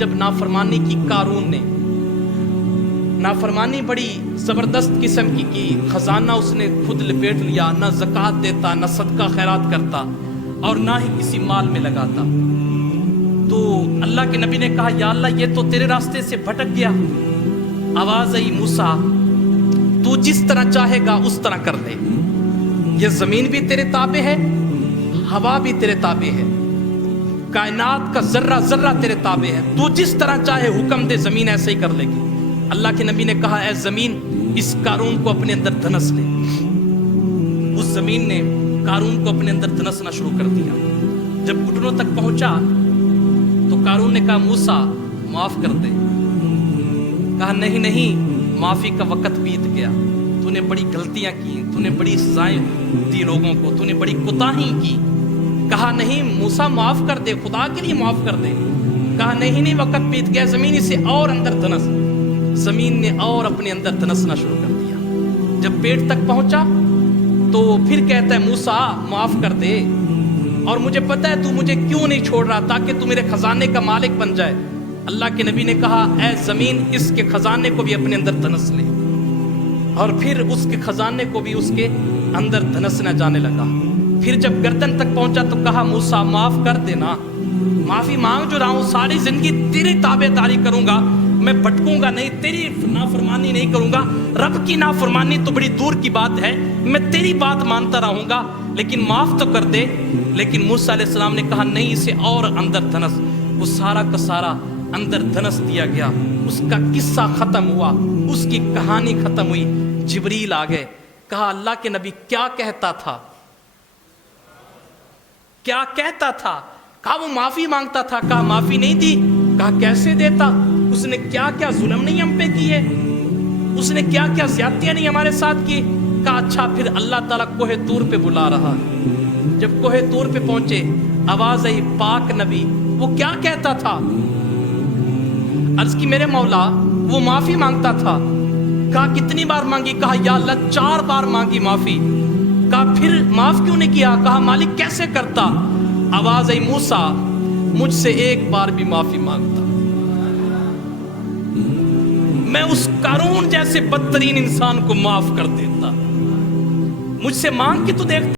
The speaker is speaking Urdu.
جب نافرمانی کی قارون نے، نافرمانی بڑی زبردست قسم کی کی۔ خزانہ اس نے خود لپیٹ لیا، نہ زکوٰۃ دیتا، نہ صدقہ خیرات کرتا اور نہ ہی کسی مال میں لگاتا۔ تو اللہ کے نبی نے کہا، یا اللہ، یہ تو تیرے راستے سے بھٹک گیا۔ آواز آئی موسا تو جس طرح چاہے گا، اس طرح کر دے۔ یہ زمین بھی تیرے تابع ہے، ہوا بھی تیرے تابع ہے۔ کائنات کا ذرہ ذرہ تیرے تابع ہے۔ تو جس طرح چاہے حکم دے، زمین ایسے ہی کر لے گی۔ اللہ کے نبی نے کہا، اے زمین، اس قارون کو اپنے اندر دھنس لے۔ اس زمین نے قارون کو اپنے اندر دھنسنا شروع کر دیا۔ جب گھٹنوں تک پہنچا، تو قارون نے کہا موسا معاف کر دے۔ کہا، نہیں نہیں، معافی کا وقت بیت گیا۔ تو نے بڑی غلطیاں کی، تو نے بڑی سزائیں دی لوگوں کو، تو نے بڑی کوتاہی کی۔ کہا، نہیں موسا معاف کر دے، خدا کے لیے معاف کر دے. کہا، نہیں نہیں، وقت بیت گیا، زمین اسے اور اندر دھنس زمین نے اور اپنے اندر دھنسنا شروع کر دیا۔ جب پیٹ تک پہنچا تو پھر کہتا ہے موسا معاف کر دے۔ اور مجھے پتہ ہے، تو مجھے کیوں نہیں چھوڑ رہا تاکہ تو میرے خزانے کا مالک بن جائے۔ اللہ کے نبی نے کہا، اے زمین، اس کے خزانے کو بھی اپنے اندر دھنس لے۔ اور پھر اس کے خزانے کو بھی اس کے اندر دھنسنا جانے لگا۔ پھر جب گردن تک پہنچا تو کہا، موسا، معاف کر دینا۔ معافی مانگ جو رہا ہوں، ساری زندگی تیری تابع داری کروں گا۔ میں بھٹکوں گا نہیں، تیری نافرمانی نہیں کروں گا۔ رب کی نافرمانی تو بڑی دور کی بات ہے۔ میں تیری بات مانتا رہوں گا، لیکن معاف تو کر دے۔ لیکن موسیٰ علیہ السلام نے کہا، نہیں، اسے اور اندر دھنس۔ وہ سارا کا سارا اندر دھنس دیا گیا۔ اس کا قصہ ختم ہوا۔ اس کی کہانی ختم ہوئی۔ جبریل آ گئے۔ کہا، اللہ کے نبی کیا کہتا تھا؟ کیا کہتا تھا؟ کہا وہ معافی مانگتا تھا، کہا معافی نہیں دی، کہا کیسے دیتا؟ اس نے کیا کیا ظلم نہیں ہم پہ کیے اس نے کیا کیا زیادتیاں نہیں ہمارے ساتھ کی؟ کہا اچھا پھر اللہ تعالیٰ کوہ تور پہ بلا رہا۔ جب کوہ تور پہ پہنچے، آواز آئی پاک نبی، وہ کیا کہتا تھا؟ عرض کی میرے مولا، وہ معافی مانگتا تھا۔ کہا کتنی بار مانگی؟ کہا یا اللہ، چار بار مانگی معافی۔ کہا پھر معاف کیوں نہیں کیا؟ کہا، مالک کیسے کرتا؟ آواز آئی موسا مجھ سے ایک بار بھی معافی مانگتا۔ میں اس قارون جیسے بدترین انسان کو معاف کر دیتا۔ مجھ سے مانگ کے تو دیکھتا۔